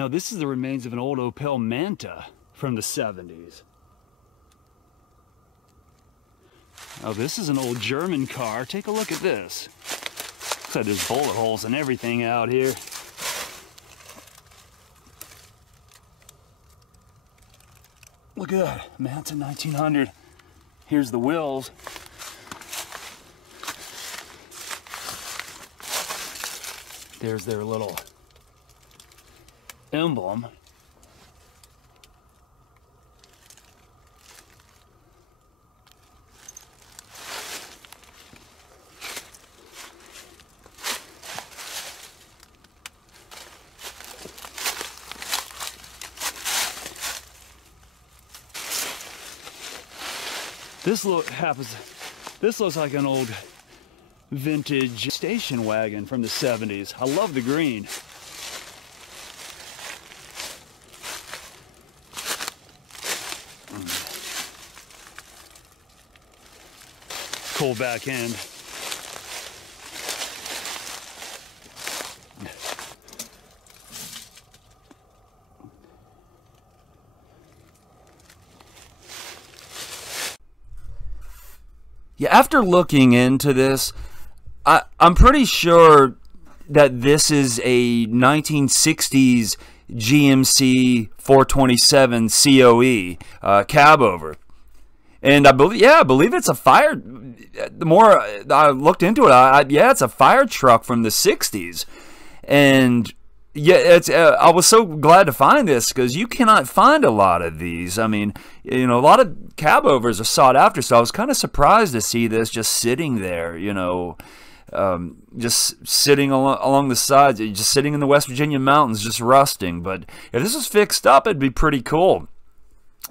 Now this is the remains of an old Opel Manta from the 70s. Oh, this is an old German car. Take a look at this. Looks like there's bullet holes and everything out here. Look at that, Manta 1900. Here's the wheels. There's their little emblem. This looks like an old vintage station wagon from the 70s. I love the green. Cool back end. Yeah, after looking into this, I'm pretty sure that this is a 1960s GMC 427 COE Cabover, and I believe it's a fire. The more I looked into it, yeah, it's a fire truck from the 60s, and yeah, I was so glad to find this because you cannot find a lot of these. I mean, you know, a lot of Cabovers are sought after, so I was kind of surprised to see this just sitting there, you know, just sitting along the sides, just sitting in the West Virginia mountains, just rusting. But if this was fixed up, it'd be pretty cool.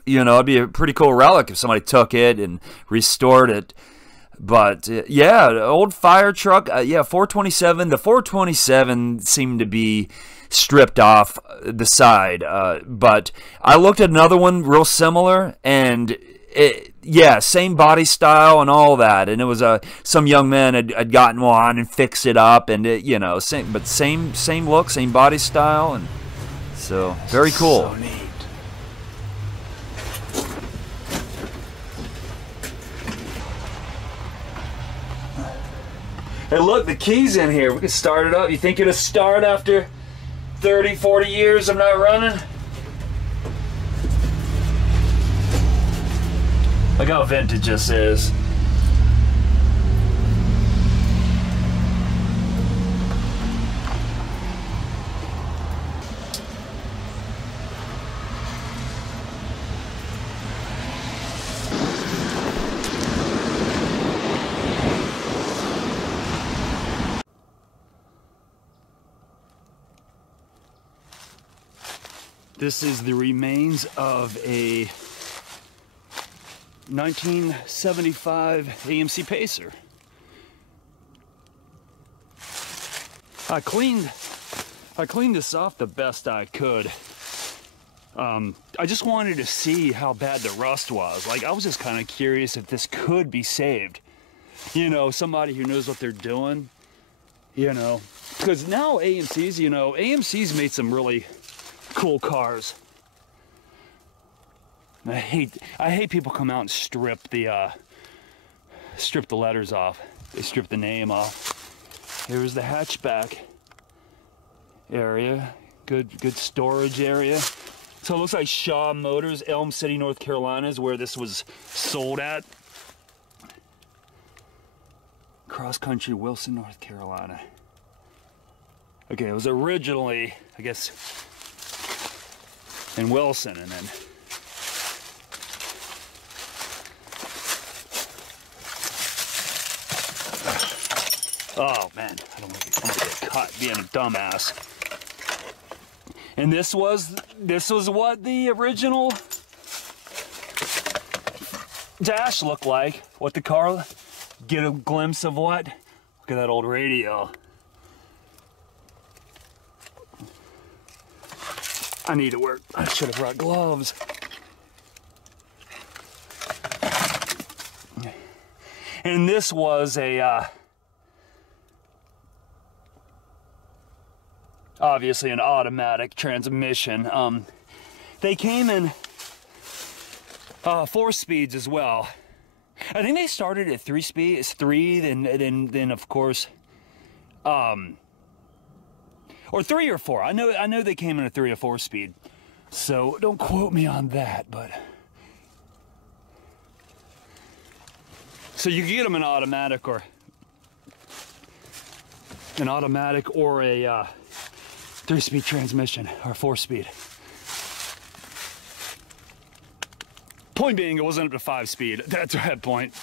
You know, it'd be a pretty cool relic if somebody took it and restored it. But yeah, old fire truck, yeah, 427. The 427 seemed to be stripped off the side, but I looked at another one real similar, and yeah, same body style and all that. And it was some young man had gotten one and fixed it up, and you know, same look, same body style, and so very cool. So neat. Hey, look, the key's in here. We can start it up. You think it'll start after 30, 40 years of not running? Look how vintage this is. This is the remains of a 1975 AMC Pacer. I cleaned this off the best I could. I just wanted to see how bad the rust was. Like, I was just kind of curious if this could be saved. You know, somebody who knows what they're doing, you know. Because now AMC's, you know, AMC's made some really cool cars. I hate people come out and strip the letters off. They strip the name off. Here's the hatchback area. Good storage area. So it looks like Shaw Motors, Elm City, North Carolina is where this was sold at. Cross Country, Wilson, North Carolina. Okay, it was originally, I guess, in Wilson, and then oh man, I'm gonna get cut being a dumbass. And this was what the original dash looked like. What the car, get a glimpse of what? Look at that old radio. I need to work. I should have brought gloves. And this was a obviously an automatic transmission. They came in 4 speeds as well. I think they started at 3 speed. It's 3, then of course, or 3 or 4. I know they came in a 3 or 4 speed. So don't quote me on that, but so you can get them in automatic or a 3-speed transmission or 4-speed. Point being, it wasn't up to 5-speed. That's that point.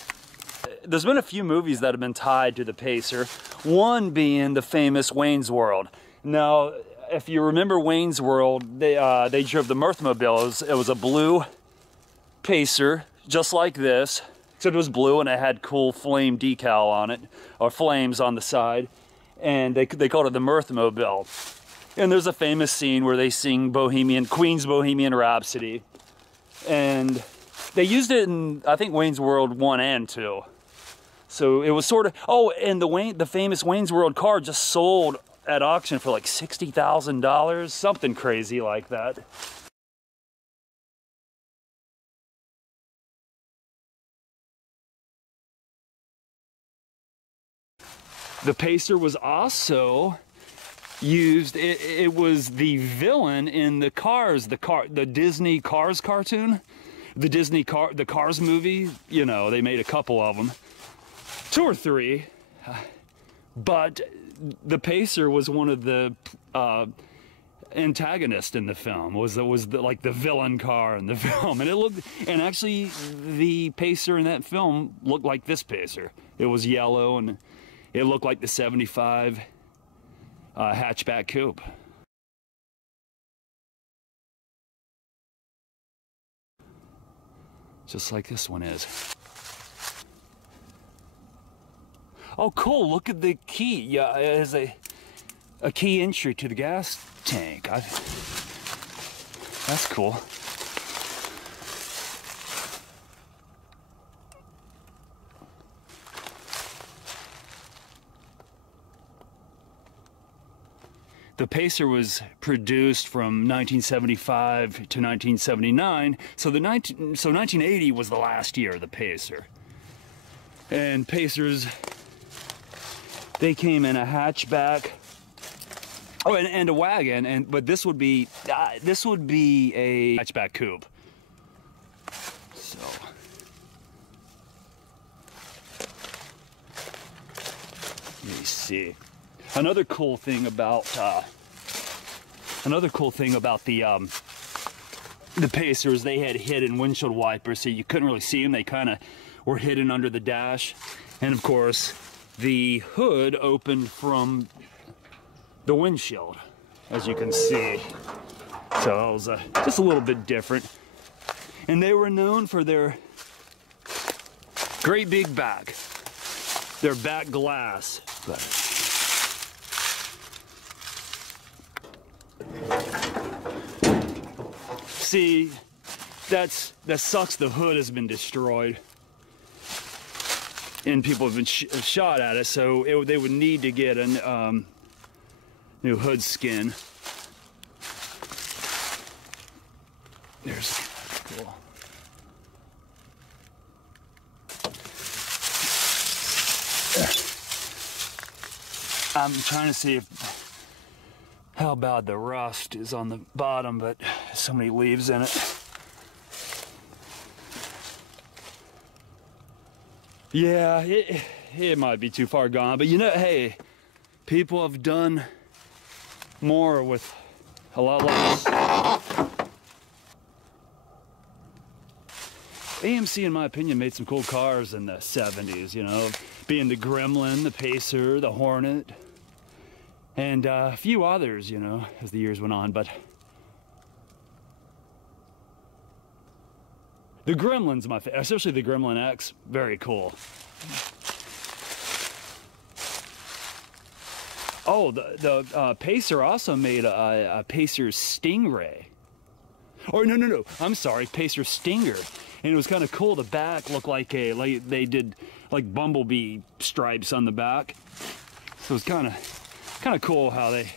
There's been a few movies that have been tied to the Pacer. One being the famous Wayne's World. Now, if you remember Wayne's World, they drove the Mirthmobile. It was a blue Pacer, just like this, except it was blue and it had cool flame decal on it, or flames on the side, and they called it the Mirthmobile. And there's a famous scene where they sing Queen's Bohemian Rhapsody, and they used it in, I think, Wayne's World 1 and 2. So it was sort of, oh, and the famous Wayne's World car just sold at auction for like $60,000, something crazy like that. The Pacer was also used, it was the villain in the Disney Cars cartoon, the Cars movie. You know, they made a couple of them, 2 or 3, but the Pacer was one of the antagonists in the film. Like the villain car in the film, and actually the Pacer in that film looked like this Pacer. It was yellow and it looked like the '75 hatchback coupe. Just like this one is. Oh, cool, look at the key. Yeah, it has a key entry to the gas tank. That's cool. The Pacer was produced from 1975 to 1979, so 1980 was the last year of the Pacer. And Pacers, they came in a hatchback, oh, and a wagon, but this would be a hatchback coupe. So let me see. Another cool thing about the Pacer is they had hidden windshield wipers, so you couldn't really see them. They kind of were hidden under the dash, and of course the hood opened from the windshield, as you can see. So it was just a little bit different, and they were known for their great big back, their back glass. See, that sucks. The hood has been destroyed, and people have been shot at it. So they would need to get a new hood skin. There's cool. I'm trying to see how bad the rust is on the bottom, but so many leaves in it. Yeah, it might be too far gone, but you know, hey, people have done more with a lot less. AMC, in my opinion, made some cool cars in the 70s, you know, being the Gremlin, the Pacer, the Hornet, and a few others, you know, as the years went on. But the Gremlin's my favorite, especially the Gremlin X. Very cool. Oh, the Pacer also made a Pacer Stingray. Or no, I'm sorry, Pacer Stinger. And it was kind of cool. The back looked like they did like bumblebee stripes on the back. So it was kind of cool how they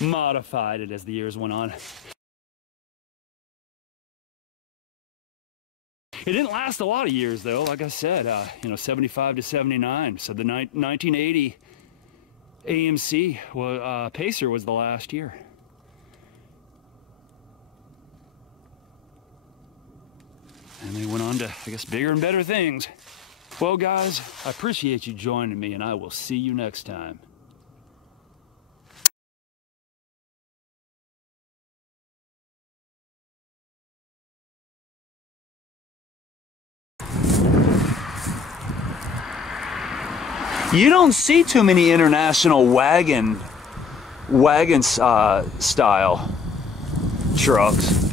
modified it as the years went on. It didn't last a lot of years though, like I said, you know, 75 to 79. So the 1980 AMC Pacer was the last year. And they went on to, I guess, bigger and better things. Well, guys, I appreciate you joining me, and I will see you next time. You don't see too many international wagon style trucks.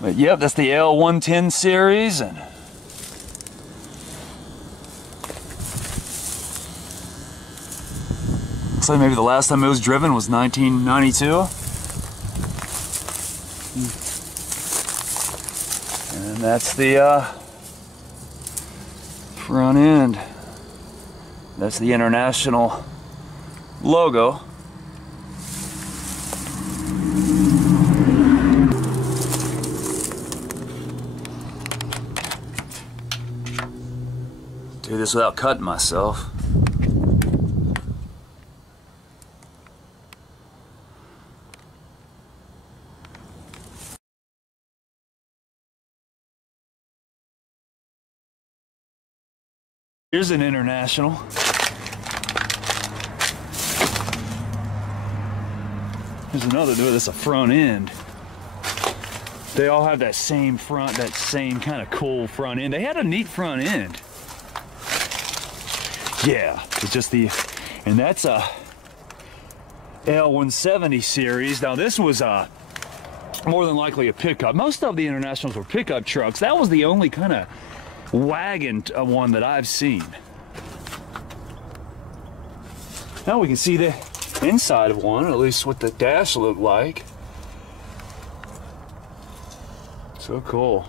But yep, that's the L110 series, and looks like maybe the last time it was driven was 1992. And that's the front end. That's the international logo. Do this without cutting myself. Here's an international. There's another dude that's a front end. They all have that same front, that same kind of cool front end. They had a neat front end. Yeah, it's just the, and that's a L170 series. Now this was more than likely a pickup. Most of the internationals were pickup trucks. That was the only kind of wagon one that I've seen. Now we can see the inside of one, at least what the dash looked like. So cool.